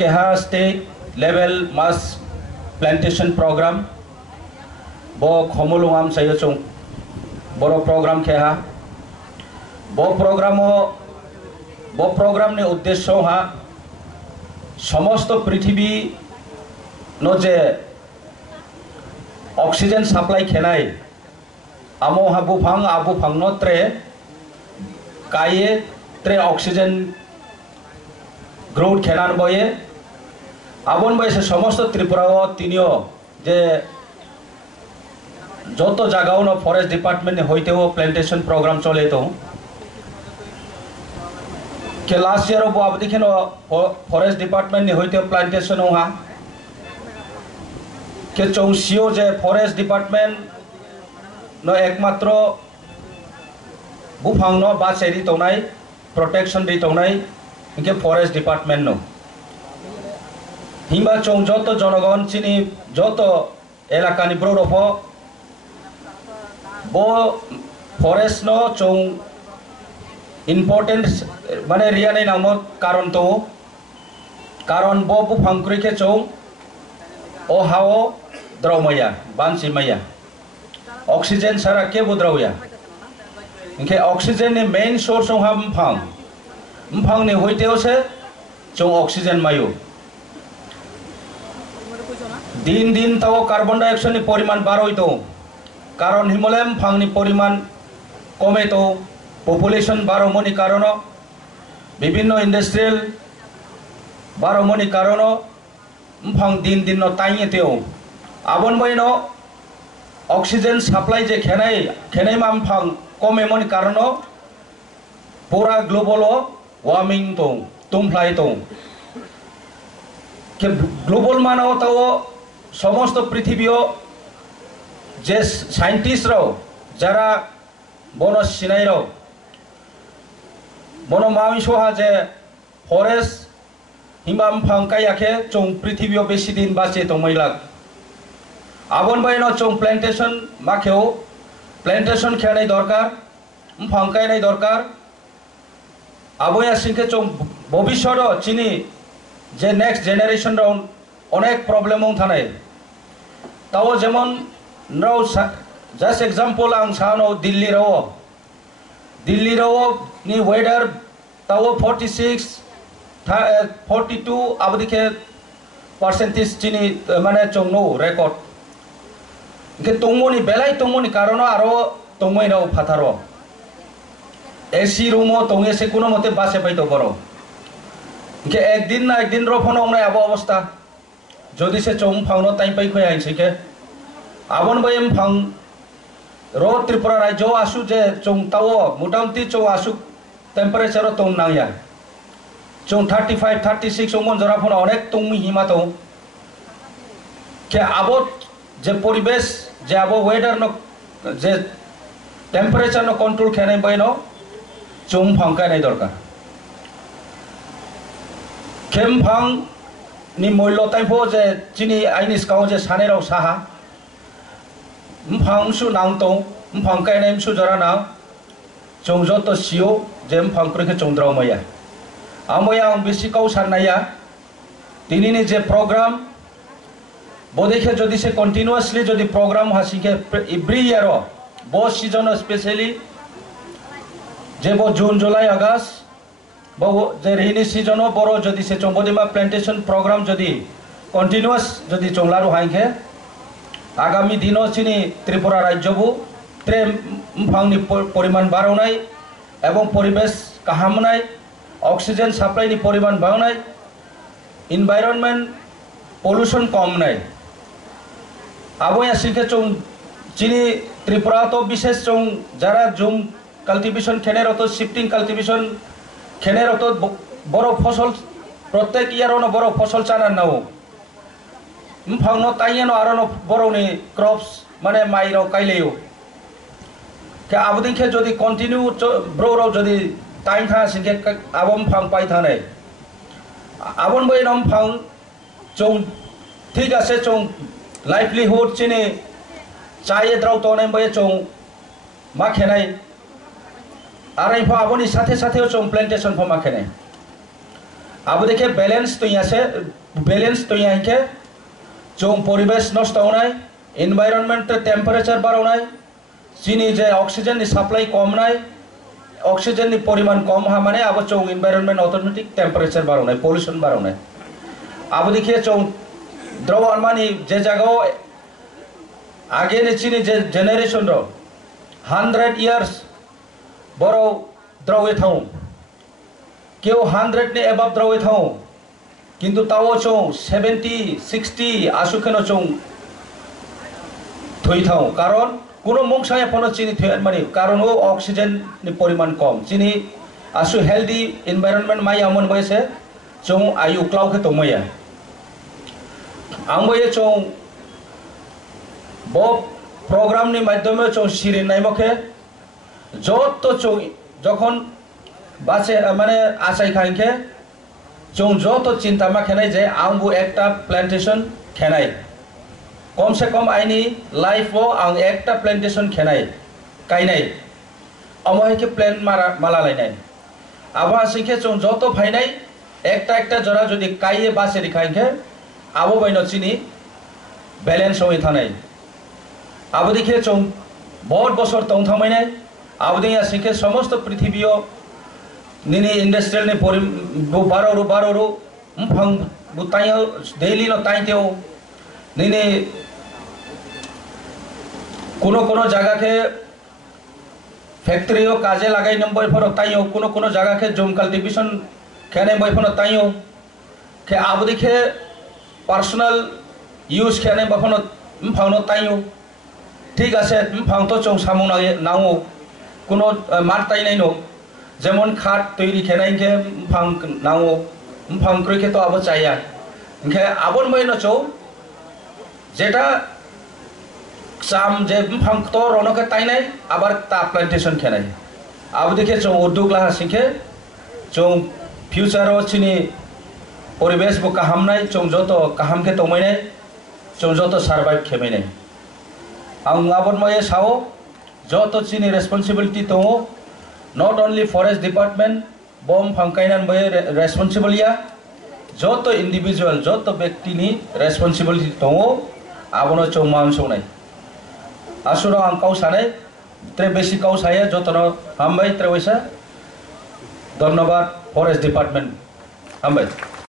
Keha state level mass plantation program bo khomulungam sayo chung boro program keha bo program ne uddesho ha somosto পৃথিবী no je oxygen supply khenai amo habu phang no tre kaye tre oxygen growth khenan boye abon boye se somosto tripura tinio je joto jagao no forest department ne hoiteo plantation program chole to ke last year bo abdi kheno forest department ne hoiteo plantation ha ke chongsiyo je forest department no ekmatro bufang no ba seri tonai protection di tonai inke forest department no himba chong joto jonogon chini joto elakani broropho bo forest no chong important mane riane namo karon to karon bo bufang krike chong o hao draumaya bansi maya oxygen sara ke budrauya inke oxygen ni main source of ham phang ne hoiteo se chong oxygen mayu din tao carbon dioxide ni poriman baroi to karon himalaya phang ni poriman kome to population baro moni karono bibhinno industrial baro moni karono phang din no tainye teo abon boino oxygen supply je khenai mam phang kome moni karono pura global warming to tumfly to ke global mano to সমস্ত পৃথিবীও যে সায়েন্টিস্টরাও যারা বন সিনাইরাও বন মাংসহা যে forest হিমবাম ফাঙ্কাই আখে চং পৃথিবীও বেশি দিন বাঁচে তো মহিলা আবন বাইনো চং প্ল্যান্টেশন মাখেও প্ল্যান্টেশন খেয়ানাই দরকার ফাঙ্কাই নাই দরকার আবয়া সিংকে চং ভবিষ্যৎ চিনি যে নেক্সট জেনারেশন রাউন্ড অনেক প্রবলেম থানাই তাও যেমন রাও জাস্ট এক্সাম্পল আং সানো দিল্লি রাও নি ওয়েদার তাও 46 42 আবদিকে পার্সেন্টেজ চিনি মানে চংনো রেকর্ড কে তংমনি বেলাই তংমনি কারণ আরো তংমই রাও ফাথারো এসি রুমও তংয়ে সে কোনো মতে বাসে পাইতো বড় কে একদিন না একদিন রফন ওংনাই আবো অবস্থা যদি সে চং ফাংনো টাইম পাই খয় আইছে কে আবন বয়ম ফাং র ত্রিপুরা রাজ্য আসু যে চং তাও মোটামুটি চৌ আসু টেম্পারেচার তং নাইয়া চং 35 36 ওমন জরা ফোন অনেক তং হিমা তো কে আবো যে পরিবেশ যে আবো ওয়েদার ন যে টেম্পারেচার ন কন্ট্রোল খেনাই বয়নো চং ফাংকাই নাই দরকার খেম ফাং ni moilo taipho je chini ainis kaw je saneraw saha mphang su nang to mphang kai naim su jara na chongjo to sio je mphang kre chongdraw maya amoya ang besi kaw sanaya tinini je program bodekhe jodi se continuously jodi program hasike every year bo season especially je bo june july august बहु जे rainy season बड़ो जदि से चौबदिमा plantation programme जदि continuous जदि चौलारू हाइखे आगामी दिनों चिनी त्रिपुरा राज्यबु त्रे फांगनी परिमाण बारावनाय एवं परिवेश काहामनाय ऑक्सीजन सप्लाई नि परिमाण बांनाय एनवायरनमेंट पल्यूशन कमनाय आबोया सिंखे चौ चिनी त्रिपुरा तो विशेष चौ जारा जुम कल्टिवेशन खेनेर तो शिफ्टिंग कल्टिवेशन खेनेर तो बड़ो फसल प्रत्येक इयारो न बड़ो फसल चाना नाव फांगनो ताइनो आरो न बड़ोनि क्रॉप्स माने माइरो काइलेयो के आबदिखे जदि कंटिन्यू ब्रोरो जदि टाइम था सिंके आबम फांग पाइ थाने आबन बयनम फांग चौ ठीक आसे चौ लाइवलीहुड चिनि चाये द्राव तने बय चौ मा खेनाय आराइ आबोनी साथे साथे चौ प्लांटेशन फमा खेनाय अब देखे बैलेंस तो यहाँ से बैलेंस तो यहाँ के जो परिवेश नष्ट होनाय एनवायरनमेंट टेम्पारेचर बारावनाय चीनी जे ऑक्सीजन नि सप्लाई कम नाय ऑक्सीजन नि परिमाण कम हा माने अब जो एनवायरनमेंट ऑटोमेटिक टेम्पारेचर बारावनाय पॉल्यूशन बारावनाय अब देखिए जो द्रव मानी जे जगह आगे ने चीनी जे जनरेशन रो 100 years बरो द्रवे थाऊ केउ 100 ने एबव द्रवे थाऊ किंतु ताओ चो 70 60 आसुखेनो चो थई थाऊ कारण कोनो मंगसाय फनो चीनी थेन माने कारण ओ ऑक्सीजन नि परिमाण कम चीनी आसु हेल्दी एनवायरनमेंट माय आमन बयसे चो आयु क्लाउ के तमया आंबये चो बो प्रोग्राम नि माध्यमे चो सिरिनाय मखे যত যখন বাসে মানে আশাই খাইকে চৌ যত চিন্তা মা খেনাই যে आंबो একটা প্ল্যান্টেশন খেনাই কমসে কম আইনি লাইফও आं একটা প্ল্যান্টেশন খেনাই গাইনাই আমাকে প্ল্যান মালা লাইনাই আবা শিখে চৌ যত ফাইনাই একটা একটা জরা যদি কাইয়ে বাসে রিখাইকে আবো বাইন চিনি ব্যালেন্স হই থানাই আবো দেখে চৌ বহুত বছর তং থামাইনাই अब यहाँ सीखे समस्त पृथ्वी निनी इंडस्ट्रियल ने बारो फंग बुतायो डेली नो ताइतेओ निनी कोनो जगह के फैक्ट्री काजे लगाई नंबर फरो ताइयो कोनो जगह के जम कल्टिवेशन खेने बफनो ताइयो के अब देखे पर्सनल यूज खेने बफनो फंगनो ताइयो ठीक আছে फंग तो चौ सामु नाओ কোনো মারতাই নাই নো যেমন খাট তৈরি খেনাইকে ফাং নাও ফাং কইকে তো আবো চাইয়া ইনকে আবন মইনো চৌ যেটা সাম যে ফাং তো রনকে তাই নাই আবার তা প্ল্যান্টেশন খেনাই আবো দেখে চৌ উদ্যোগ লাহা শিখে চৌ ফিউচার চিনি পরিবেশ বো কাহাম নাই চৌ যত কাহামকে তমাই নাই চৌ যত সারভাইভ খেমাই নাই आं आबन मये साओ जो चीनी रेस्पॉन्सिबिलिटी तो नॉट ओनली फॉरेस्ट डिपार्टमेंट बम फंकाइनान बये रेस्पॉन्सिबल या जो तो इंडिविजुअल जो तो व्यक्ति नि रेस्पॉन्सिबिलिटी तो आबनो चौमान सोनाय आसुरो आं काउ सानै त्रे बेसि काउ साया जो तो हामबाय त्रे वैसा धन्यवाद फॉरेस्ट डिपार्टमेंट हामबाय।